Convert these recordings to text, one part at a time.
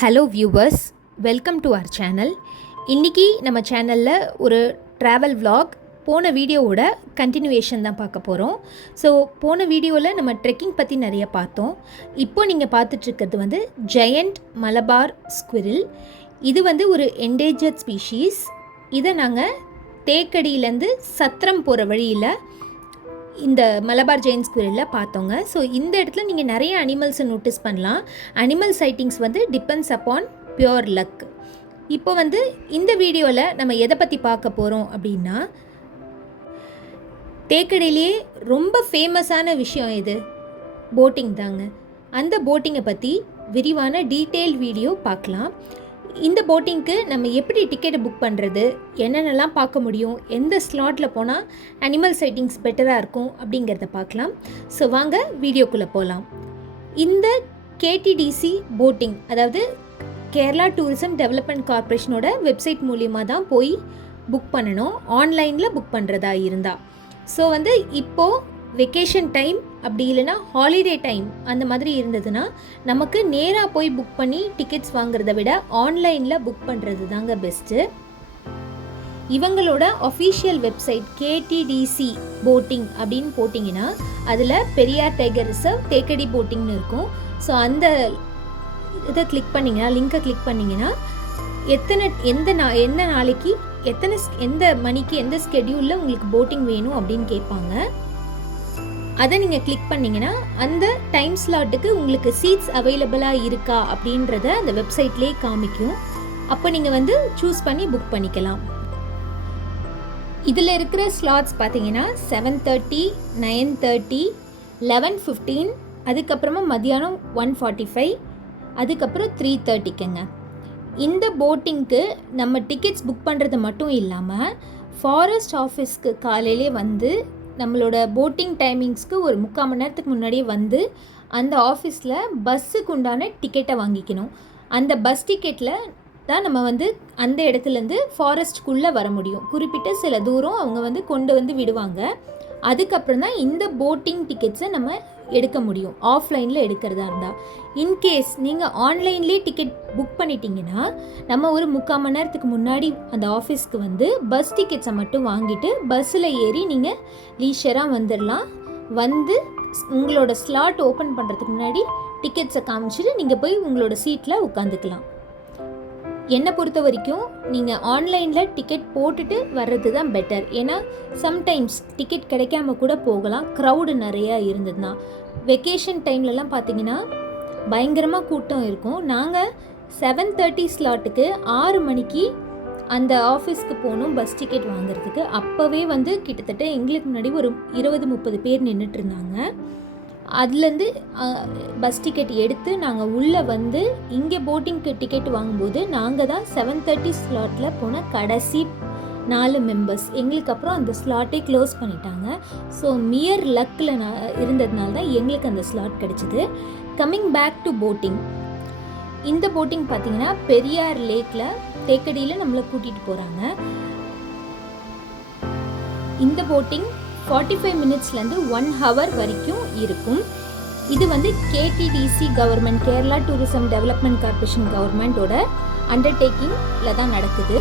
Hello viewers, welcome to our channel. இன்றைக்கி நம்ம சேனலில் ஒரு ட்ராவல் vlog போன வீடியோவோட கண்டினியூவேஷன் தான் பார்க்க போகிறோம். ஸோ போன வீடியோவில் நம்ம ட்ரெக்கிங் பற்றி நிறைய பார்த்தோம். இப்போ நீங்கள் பார்த்துட்ருக்கிறது வந்து ஜெயண்ட் மலபார் ஸ்குவிரில். இது வந்து ஒரு என்டேஞ்சர்ட் ஸ்பீஷீஸ். இதை நாங்கள் தேக்கடியிலேருந்து சத்திரம் போகிற வழியில் இந்த மலபார் ஜெயண்ட் ஸ்குவிரிலில் பார்த்தோங்க. ஸோ இந்த இடத்துல நீங்கள் நிறைய அனிமல்ஸை நோட்டீஸ் பண்ணலாம். அனிமல் சைட்டிங்ஸ் வந்து டிபெண்ட்ஸ் அப்பான் பியோர் லக். இப்போ வந்து இந்த வீடியோவில் நம்ம எதை பற்றி பார்க்க போகிறோம் அப்படின்னா, தேக்கடியிலே ரொம்ப ஃபேமஸான விஷயம் எது? போட்டிங் தாங்க. அந்த போட்டிங்கை பற்றி விரிவான டீட்டெயில் வீடியோ பார்க்கலாம். இந்த போட்டிங்க்கு நம்ம எப்படி டிக்கெட்டை புக் பண்ணுறது, என்னென்னலாம் பார்க்க முடியும், எந்த ஸ்லாட்டில் போனால் அனிமல் சைட்டிங்ஸ் பெட்டராக இருக்கும் அப்படிங்கிறத பார்க்கலாம். ஸோ வாங்க வீடியோக்குள்ளே போகலாம். இந்த கேடிடிசி போட்டிங், அதாவது கேரளா டூரிசம் டெவலப்மெண்ட் கார்ப்பரேஷனோட வெப்சைட் மூலியமாக தான் போய் புக் பண்ணணும், ஆன்லைனில் புக் பண்ணுறதா இருந்தால். ஸோ வந்து இப்போது வெக்கேஷன் டைம் அப்படி இல்லைனா ஹாலிடே டைம் அந்த மாதிரி இருந்ததுன்னா நமக்கு நேராக போய் புக் பண்ணி டிக்கெட்ஸ் வாங்குறத விட ஆன்லைனில் புக் பண்ணுறது தாங்க பெஸ்ட்டு. இவங்களோட அஃபீஷியல் வெப்சைட் கேடிடிசி போட்டிங் அப்படின்னு போட்டிங்கன்னா அதில் பெரியார் டைகர் ரிசர்வ் தேக்கடி போட்டிங்னு இருக்கும். ஸோ அந்த இதை கிளிக் பண்ணிங்கன்னா, லிங்கை கிளிக் பண்ணிங்கன்னா எந்த நாளைக்கு எந்த மணிக்கு எந்த ஸ்கெடியூலில் உங்களுக்கு போட்டிங் வேணும் அப்படின்னு கேட்பாங்க. அதை நீங்கள் கிளிக் பண்ணிங்கன்னா அந்த டைம் ஸ்லாட்டுக்கு உங்களுக்கு சீட்ஸ் அவைலபிளாக இருக்கா அப்படின்றத அந்த வெப்சைட்லேயே காமிக்கும். அப்போ நீங்கள் வந்து சூஸ் பண்ணி புக் பண்ணிக்கலாம். இதில் இருக்கிற ஸ்லாட்ஸ் பார்த்தீங்கன்னா 7:30, 9:30, 11:15, அதுக்கப்புறமா மத்தியானம் 1:45, அதுக்கப்புறம் 3:30க்குங்க. இந்த போட்டிங்க்கு நம்ம டிக்கெட்ஸ் புக் பண்ணுறது மட்டும் இல்லாமல் ஃபாரஸ்ட் ஆஃபீஸ்க்கு காலையிலே வந்து நம்மளோட போட்டிங் டைமிங்ஸ்க்கு ஒரு 3/4 மணி நேரத்துக்கு முன்னாடியே வந்து அந்த ஆஃபீஸில் பஸ்ஸுக்கு உண்டான டிக்கெட்டை வாங்கிக்கணும். அந்த பஸ் டிக்கெட்டில் தான் நம்ம வந்து அந்த இடத்துலேருந்து ஃபாரஸ்ட்குள்ளே வர முடியும். குறிப்பிட்ட சில தூரம் அவங்க வந்து கொண்டு வந்து விடுவாங்க. அதுக்கப்புறம் தான் இந்த போட்டிங் டிக்கெட்ஸை நம்ம எடுக்க முடியும், ஆஃப்லைனில் எடுக்கிறதா இருந்தால். இன்கேஸ் நீங்கள் ஆன்லைன்லேயே டிக்கெட் புக் பண்ணிட்டீங்கன்னா நம்ம ஒரு 3/4 மணி நேரத்துக்கு முன்னாடி அந்த ஆஃபீஸ்க்கு வந்து பஸ் டிக்கெட்ஸை மட்டும் வாங்கிட்டு பஸ்ஸில் ஏறி நீங்கள் லீஷராக வந்துடலாம். வந்து உங்களோட ஸ்லாட் ஓப்பன் பண்ணுறதுக்கு முன்னாடி டிக்கெட்ஸை காமிச்சிட்டு நீங்கள் போய் உங்களோட சீட்டில் உட்காந்துக்கலாம். என்னை பொறுத்த வரைக்கும் நீங்கள் ஆன்லைனில் டிக்கெட் போட்டுட்டு வர்றது தான் பெட்டர். ஏன்னா சம்டைம்ஸ் டிக்கெட் கிடைக்காம கூட போகலாம், க்ரௌடு நிறையா இருந்ததுன்னா. வெக்கேஷன் டைம்லலாம் பார்த்தீங்கன்னா பயங்கரமாக கூட்டம் இருக்கும். நாங்கள் 7:30 ஸ்லாட்டுக்கு 6 மணிக்கு அந்த ஆஃபீஸ்க்கு போகணும் பஸ் டிக்கெட் வாங்குறதுக்கு. அப்போவே வந்து கிட்டத்தட்ட எங்களுக்கு முன்னாடி ஒரு 20-30 பேர் நின்றுட்டு இருந்தாங்க. அதுலேருந்து பஸ் டிக்கெட் எடுத்து நாங்கள் உள்ளே வந்து இங்கே போட்டிங்க்கு டிக்கெட் வாங்கும்போது நாங்கள் தான் 7:30 ஸ்லாட்டில் போன கடைசி 4 மெம்பர்ஸ். எங்களுக்கு அப்புறம் அந்த ஸ்லாட்டே க்ளோஸ் பண்ணிட்டாங்க. ஸோ மியர் லக்கில் இருந்ததுனால தான் எங்களுக்கு அந்த ஸ்லாட் கிடச்சிது. கம்மிங் பேக் டு போட்டிங், இந்த போட்டிங் பார்த்திங்கன்னா பெரியார் லேக்கில் தேக்கடியில் நம்மளை கூட்டிகிட்டு போகிறாங்க. இந்த போட்டிங் 45 மினிட்ஸ்லேருந்து 1 ஹவர் வரைக்கும் இருக்கும். இது வந்து KTDC government, Kerala tourism development corporation கவர்மெண்ட்டோட அண்டர்டேக்கிங்கில் தான் நடக்குது.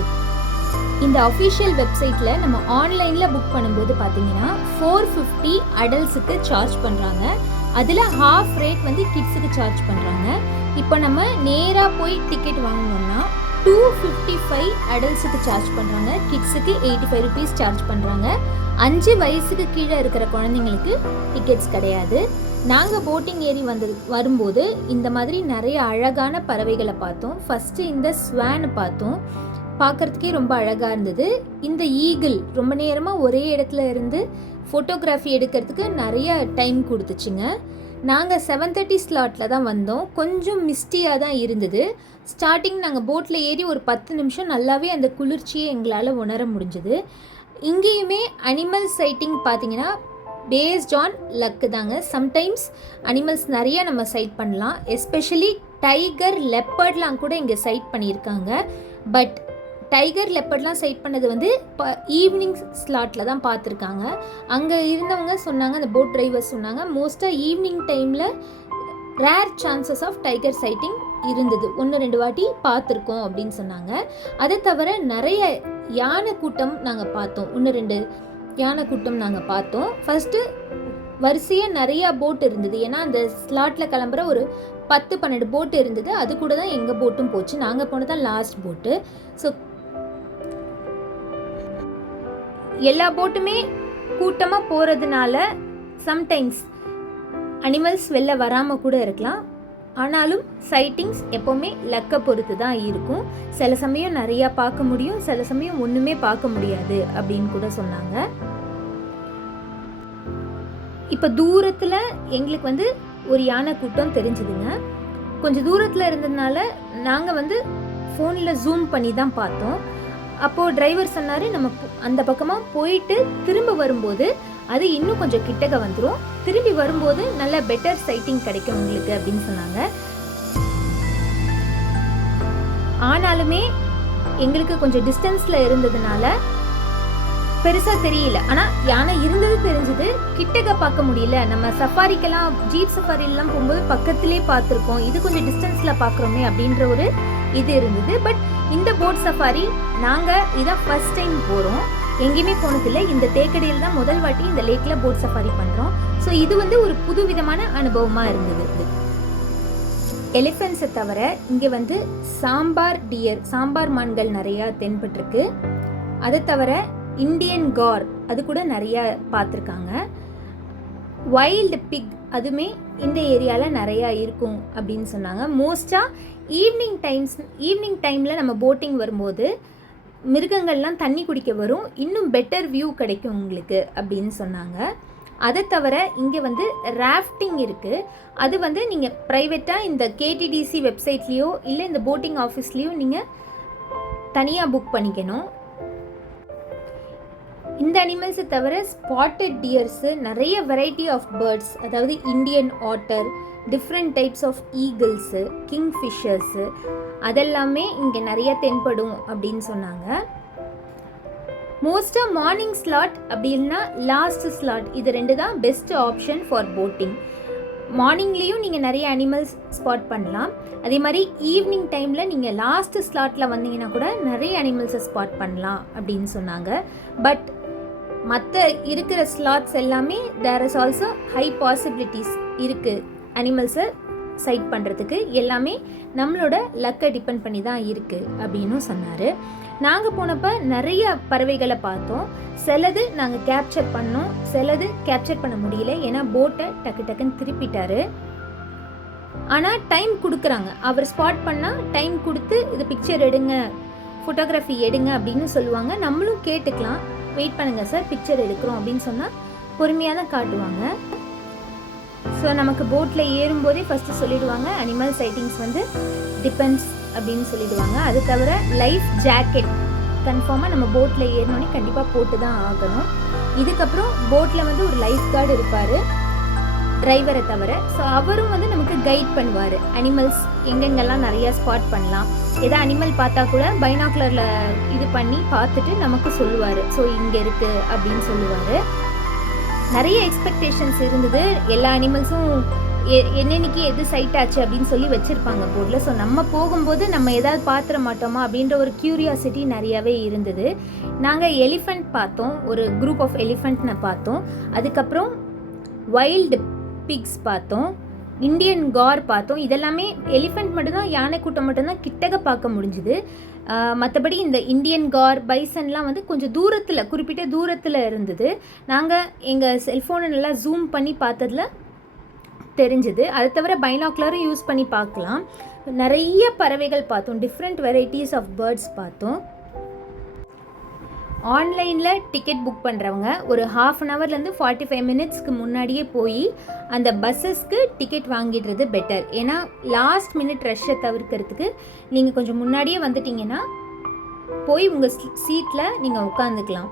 இந்த அஃபிஷியல் வெப்சைட்டில் நம்ம ஆன்லைனில் புக் பண்ணும்போது பார்த்தீங்கன்னா 450 அடல்ட்ஸுக்கு சார்ஜ் பண்ணுறாங்க. அதில் ஹாஃப் ரேட் வந்து கிட்ஸுக்கு சார்ஜ் பண்ணுறாங்க. இப்போ நம்ம நேராக போய் டிக்கெட் வாங்கினோம்னா 255 அடல்ட்ஸுக்கு சார்ஜ் பண்ணுறாங்க, கிட்ஸுக்கு 85 ருபீஸ் சார்ஜ் பண்ணுறாங்க. 5 வயசுக்கு கீழே இருக்கிற குழந்தைங்களுக்கு டிக்கெட்ஸ் கிடையாது. நாங்கள் போட்டிங் ஏறி வரும்போது இந்த மாதிரி நிறைய அழகான பறவைகளை பார்த்தோம். ஃபஸ்ட்டு இந்த ஸ்வான் பார்த்தோம், பார்க்குறதுக்கே ரொம்ப அழகாக இருந்தது. இந்த ஈகிள் ரொம்ப நேரமாக ஒரே இடத்துல இருந்து ஃபோட்டோகிராஃபி எடுக்கிறதுக்கு நிறைய டைம் கொடுத்துச்சுங்க. நாங்கள் 7:30 ஸ்லாட்டில் தான் வந்தோம். கொஞ்சம் மிஸ்டியாக தான் இருந்தது. ஸ்டார்டிங் நாங்கள் போட்டில் ஏறி ஒரு 10 நிமிஷம் நல்லாவே அந்த குளிர்ச்சியை எங்களால் உணர முடிஞ்சுது. இங்கேயுமே அனிமல் சைட்டிங் பார்த்திங்கன்னா பேஸ்ட் ஆன் லக்கு தாங்க. சம்டைம்ஸ் அனிமல்ஸ் நிறையா நம்ம சைட் பண்ணலாம். எஸ்பெஷலி டைகர், லெப்பர்ட்லாம் கூட இங்கே சைட் பண்ணியிருக்காங்க. பட் டைகர் லெப்பர்ட்லாம் சைட் பண்ணது வந்து இப்போ ஈவினிங் ஸ்லாட்டில் தான் பார்த்துருக்காங்க. அங்கே இருந்தவங்க சொன்னாங்க, அந்த போட் டிரைவர்ஸ் சொன்னாங்க, மோஸ்ட்டாக ஈவினிங் டைமில் rare chances of tiger sighting இருந்தது, 1-2 வாட்டி பார்த்துருக்கோம் அப்படின்னு சொன்னாங்க. அதை தவிர நிறைய யானை கூட்டம் நாங்கள் பார்த்தோம், 1-2 யானை கூட்டம் நாங்கள் பார்த்தோம். ஃபஸ்ட்டு வரிசையாக நிறையா போட் இருந்தது, ஏன்னா அந்த ஸ்லாட்டில் கிளம்புற ஒரு 10-12 போட்டு இருந்தது. அது கூட தான் எங்கள் போட்டும் போச்சு. நாங்கள் போனது தான் லாஸ்ட் போட்டு. ஸோ எல்லா போட்டுமே கூட்டமாக போகிறதுனால சம்டைம்ஸ் அனிமல்ஸ் வெளில வராமல் கூட இருக்கலாம். ஆனாலும் சைட்டிங்ஸ் எப்போவுமே லக்கை பொறுத்து தான் இருக்கும். சில சமயம் நிறையா பார்க்க முடியும், சில சமயம் ஒன்றுமே பார்க்க முடியாது அப்படின்னு கூட சொன்னாங்க. இப்போ தூரத்தில் எங்களுக்கு வந்து ஒரு யானை கூட்டம் தெரிஞ்சுதுங்க. கொஞ்சம் தூரத்தில் இருந்ததுனால நாங்கள் ஃபோனில் ஜூம் பண்ணி தான் பார்த்தோம். அப்போது டிரைவர் சொன்னார், நம்ம அந்த பக்கமாக போயிட்டு திரும்ப வரும்போது அது இன்னும் கொஞ்சம் கிட்டக்க வந்துடும், திரும்பி வரும்போது நல்ல பெட்டர் சைட்டிங் கிடைக்கும் உங்களுக்கு அப்படின்னு சொன்னாங்க. ஆனாலுமே எங்களுக்கு கொஞ்சம் டிஸ்டன்ஸில் இருந்ததுனால பெருசாக தெரியல. ஆனால் யானை இருந்தது தெரிஞ்சது, கிட்டக்க பார்க்க முடியல. நம்ம சஃபாரிக்கெல்லாம் ஜீப் சஃபாரிலாம் போகும்போது பக்கத்திலே பார்த்துருக்கோம், இது கொஞ்சம் டிஸ்டன்ஸில் பார்க்குறோமே அப்படின்ற ஒரு இது இருந்தது. பட் இந்த போட் சஃபாரி நாங்கள் இதான் ஃபர்ஸ்ட் டைம் போகிறோம், எங்கேயுமே போனதில்லை. இந்த தேக்கடியில் தான் முதல் வாட்டி இந்த லேக்கில் போட் சஃபாரி பண்ணுறோம். ஸோ இது ஒரு புது விதமான அனுபவமாக இருந்தது. எலிஃபென்ட்ஸை தவிர இங்கே சாம்பார் டியர், சாம்பார் மான்கள் நிறையா தென்பட்டிருக்கு. அதை தவிர இந்தியன் கார் அது கூட நிறையா பார்த்துருக்காங்க. வைல்டு பிக் அதுவுமே இந்த ஏரியாவில் நிறையா இருக்கும் அப்படின்னு சொன்னாங்க. மோஸ்ட்டாக ஈவினிங் டைமில் நம்ம போட்டிங் வரும்போது மிருகங்கள்லாம் தண்ணி குடிக்க வரும், இன்னும் பெட்டர் வியூ கிடைக்கும் உங்களுக்கு அப்படின்னு சொன்னாங்க. அதை தவிர இங்கே ராஃப்டிங் இருக்குது. அது நீங்கள் ப்ரைவேட்டாக இந்த கேடிடிசி வெப்சைட்லேயோ இல்லை இந்த போட்டிங் ஆஃபீஸ்லேயோ நீங்கள் தனியாக புக் பண்ணிக்கணும். இந்த அனிமல்ஸை தவிர ஸ்பாட்டட் டியர்ஸு, நிறைய வெரைட்டி ஆஃப் பேர்ட்ஸ், அதாவது Indian otter, different types of eagles, kingfishers, அதெல்லாமே இங்கே நிறைய தென்படும் அப்படின்னு சொன்னாங்க. மோஸ்ட்டாக மார்னிங் ஸ்லாட் அப்படி இல்லைன்னா லாஸ்ட் ஸ்லாட், இது 2 தான் பெஸ்ட் ஆப்ஷன் ஃபார் போட்டிங். மார்னிங்லேயும் நீங்கள் நிறைய அனிமல்ஸ் ஸ்பாட் பண்ணலாம். அதே மாதிரி ஈவினிங் டைமில் நீங்கள் லாஸ்ட் ஸ்லாட்டில் வந்தீங்கன்னா கூட நிறைய அனிமல்ஸை ஸ்பாட் பண்ணலாம் அப்படின்னு சொன்னாங்க. பட் மற்ற இருக்கிற ஸ்லாட்ஸ் எல்லாமே there is also high possibilities இருக்குது அனிமல்ஸை சைட் பண்ணுறதுக்கு. எல்லாமே நம்மளோட லக்கை டிபெண்ட் பண்ணி தான் இருக்குது அப்படின்னு சொன்னார். நாங்கள் போனப்போ நிறைய பறவைகளை பார்த்தோம். சிலது நாங்கள் கேப்சர் பண்ணோம், சிலது கேப்சர் பண்ண முடியல, ஏன்னா போட்டை டக்குன்னு திருப்பிட்டாரு. ஆனால் டைம் கொடுக்குறாங்க, அவர் ஸ்பாட் பண்ணால் டைம் கொடுத்து இது பிக்சர் எடுங்க, ஃபோட்டோகிராஃபி எடுங்க அப்படின்னு சொல்லுவாங்க. நம்மளும் கேட்டுக்கலாம், வெயிட் பண்ணுங்கள் சார் பிக்சர் எடுக்கிறோம் அப்படின்னு சொன்னால் பொறுமையாக தான் காட்டுவாங்க. ஸோ நமக்கு போட்டில் ஏறும்போதே ஃபஸ்ட்டு சொல்லிடுவாங்க அனிமல் சைட்டிங்ஸ் டிபெண்ட்ஸ் அப்படின்னு சொல்லிடுவாங்க. அது தவிர லைஃப் ஜாக்கெட் கன்ஃபார்மாக நம்ம போட்டில் ஏறினோடனே கண்டிப்பாக போட்டு தான் ஆகணும். இதுக்கப்புறம் போட்டில் ஒரு லைஃப் கார்டு இருப்பார் டிரைவரை தவிர. ஸோ அவரும் நமக்கு கைட் பண்ணுவார், அனிமல்ஸ் எங்கெங்கெல்லாம் நிறையா ஸ்பாட் பண்ணலாம். எதாவது அனிமல் பார்த்தா கூட பைனாக்குலரில் இது பண்ணி பார்த்துட்டு நமக்கு சொல்லுவார், ஸோ இங்கே இருக்குது அப்படின்னு சொல்லுவார். நிறைய எக்ஸ்பெக்டேஷன்ஸ் இருந்தது. எல்லா அனிமல்ஸும் என்னென்னைக்கு எது சைட் ஆச்சு அப்படின்னு சொல்லி வச்சுருப்பாங்க போர்டில். ஸோ நம்ம போகும்போது நம்ம எதாவது பார்த்துட மாட்டோமா அப்படின்ற ஒரு க்யூரியாசிட்டி நிறையாவே இருந்தது. நாங்கள் எலிஃபண்ட் பார்த்தோம், ஒரு குரூப் ஆஃப் எலிஃபண்ட்னை பார்த்தோம். அதுக்கப்புறம் வைல்டு பிக்ஸ் பார்த்தோம், இந்தியன் கார் பார்த்தோம். இதெல்லாமே எலிஃபண்ட் மட்டும்தான், யானை கூட்டம் மட்டும்தான் கிட்டக்க பார்க்க முடிஞ்சுது. மற்றபடி இந்த இந்தியன் கார், பைசன்லாம் கொஞ்சம் தூரத்தில், குறிப்பிட்ட தூரத்தில் இருந்தது. நாங்கள் எங்கள் செல்ஃபோனை நல்லா ஜூம் பண்ணி பார்த்ததில் தெரிஞ்சுது. அது தவிர பைனாக்குலரும் யூஸ் பண்ணி பார்க்கலாம். நிறைய பறவைகள் பார்த்தோம், டிஃப்ரெண்ட் வெரைட்டிஸ் ஆஃப் பேர்ட்ஸ் பார்த்தோம். ஆன்லைனில் டிக்கெட் புக் பண்ணுறவங்க ஒரு 1/2 ஹவர்லேருந்து 45 மினிட்ஸ்க்கு முன்னாடியே போய் அந்த பஸ்ஸஸ்க்கு டிக்கெட் வாங்கிடுறது பெட்டர். ஏன்னா லாஸ்ட் மினிட் ரஷ்ஷை தவிர்க்கிறதுக்கு நீங்கள் கொஞ்சம் முன்னாடியே வந்துட்டிங்கன்னா போய் உங்கள் சீட்டில் நீங்கள் உட்காந்துக்கலாம்.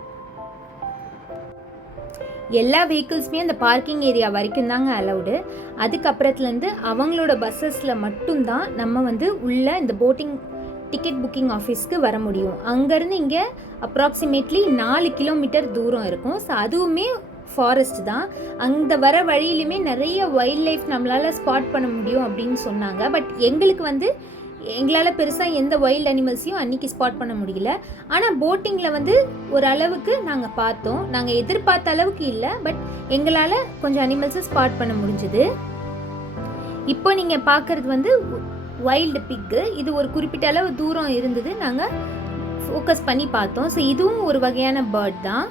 எல்லா வெஹிக்கிள்ஸுமே அந்த பார்க்கிங் ஏரியா வரைக்கும் தாங்க அலவுடு. அதுக்கப்புறத்துலேருந்து அவங்களோட பஸ்ஸஸில் மட்டும்தான் நம்ம உள்ள இந்த போட்டிங் டிக்கெட் புக்கிங் ஆஃபீஸ்க்கு வர முடியும். அங்கேருந்து இங்கே அப்ராக்சிமேட்லி 4 கிலோமீட்டர் தூரம் இருக்கும். ஸோ அதுவுமே ஃபாரஸ்ட் தான். அந்த வர வழியிலுமே நிறைய வைல்ட் லைஃப் நம்மளால் ஸ்பாட் பண்ண முடியும் அப்படின்னு சொன்னாங்க. பட் எங்களுக்கு வந்து எங்களால் பெருசாக எந்த வைல்ட் அனிமல்ஸையும் அன்றைக்கி ஸ்பாட் பண்ண முடியல. ஆனால் போட்டிங்கில் வந்து ஒரு அளவுக்கு நாங்கள் பார்த்தோம். நாங்கள் எதிர்பார்த்த அளவுக்கு இல்லை, பட் எங்களால் கொஞ்சம் அனிமல்ஸை ஸ்பாட் பண்ண முடிஞ்சுது. இப்போ நீங்கள் பார்க்குறது வந்து வைல்டு பிக்கு. இது ஒரு குறிப்பிட்ட அளவு தூரம் இருந்தது, நாங்கள் ஃபோக்கஸ் பண்ணி பார்த்தோம். ஸோ இதுவும் ஒரு வகையான பேர்ட் தான்.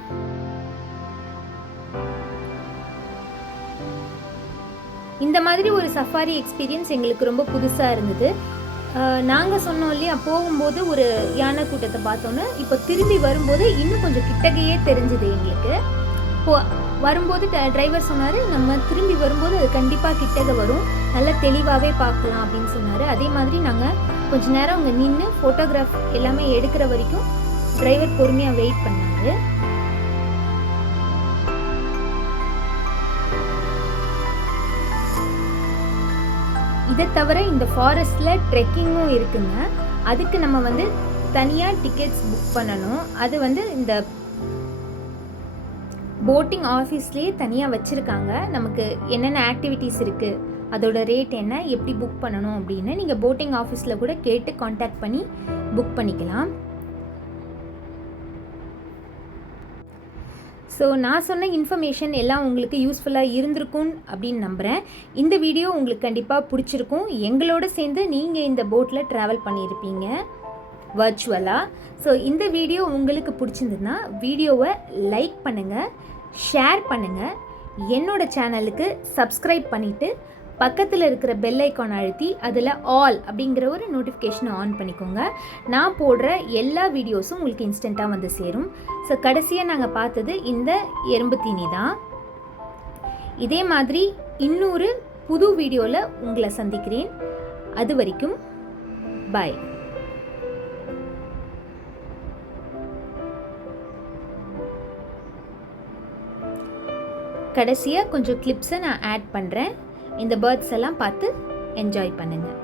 இந்த மாதிரி ஒரு சஃபாரி எக்ஸ்பீரியன்ஸ் எங்களுக்கு ரொம்ப புதுசாக இருந்தது. நாங்கள் சொன்னோம் இல்லையா, போகும்போது ஒரு யானை கூட்டத்தை பார்த்தோன்னு, இப்போ திரும்பி வரும்போது இன்னும் கொஞ்சம் கிட்டகையே தெரிஞ்சுது எங்களுக்கு. வரும்போது டிரைவர் சொன்னார், நம்ம திரும்பி வரும்போது அது கண்டிப்பாக கிட்டக வரும், நல்லா தெளிவாகவே பார்க்கலாம் அப்படின்னு சொன்னார். அதே மாதிரி நாங்கள் கொஞ்ச நேரம் அங்கே நின்று ஃபோட்டோகிராஃப் எல்லாமே எடுக்கிற வரைக்கும் டிரைவர் பொறுமையாக வெயிட் பண்ணார். இதை தவிர இந்த ஃபாரஸ்ட்டில் ட்ரெக்கிங்கும் இருக்குங்க. அதுக்கு நம்ம வந்து தனியாக டிக்கெட்ஸ் புக் பண்ணணும். அது வந்து இந்த போட்டிங் ஆஃபீஸ்லேயே தனியாக வச்சுருக்காங்க. நமக்கு என்னென்ன ஆக்டிவிட்டீஸ் இருக்குது, அதோட ரேட் என்ன, எப்படி புக் பண்ணணும் அப்படின்னு நீங்கள் போட்டிங் ஆஃபீஸில் கூட கேட்டு காண்டாக்ட் பண்ணி புக் பண்ணிக்கலாம். ஸோ நான் சொன்ன இன்ஃபர்மேஷன் எல்லாம் உங்களுக்கு யூஸ்ஃபுல்லாக இருந்திருக்கும் அப்படின்னு நம்புகிறேன். இந்த வீடியோ உங்களுக்கு கண்டிப்பாக பிடிச்சிருக்கும். எங்களோட சேர்ந்து நீங்கள் இந்த போட்டில் ட்ராவல் பண்ணியிருப்பீங்க வர்ச்சுவலாக. ஸோ இந்த வீடியோ உங்களுக்கு பிடிச்சிருந்ததுன்னா வீடியோவை லைக் பண்ணுங்கள், ஷேர் பண்ணுங்கள், என்னோட சேனலுக்கு சப்ஸ்கிரைப் பண்ணிவிட்டு பக்கத்தில் இருக்கிற பெல் ஐக்கான் அழுத்தி அதில் ஆல் அப்படிங்கிற ஒரு நோட்டிஃபிகேஷனை ஆன் பண்ணிக்கோங்க. நான் போடுற எல்லா வீடியோஸும் உங்களுக்கு இன்ஸ்டண்ட்டாக வந்து சேரும். ஸோ கடைசியாக நாங்கள் பார்த்தது இந்த எறும்பு தீனி தான். இதே மாதிரி இன்னொரு புது வீடியோவில் உங்களை சந்திக்கிறேன். அது வரைக்கும் பாய். கடைசியாக கொஞ்சம் கிளிப்ஸை நான் ஆட் பண்ணுறேன். இந்த பேர்ட்ஸ் எல்லாம் பார்த்து என்ஜாய் பண்ணுங்கள்.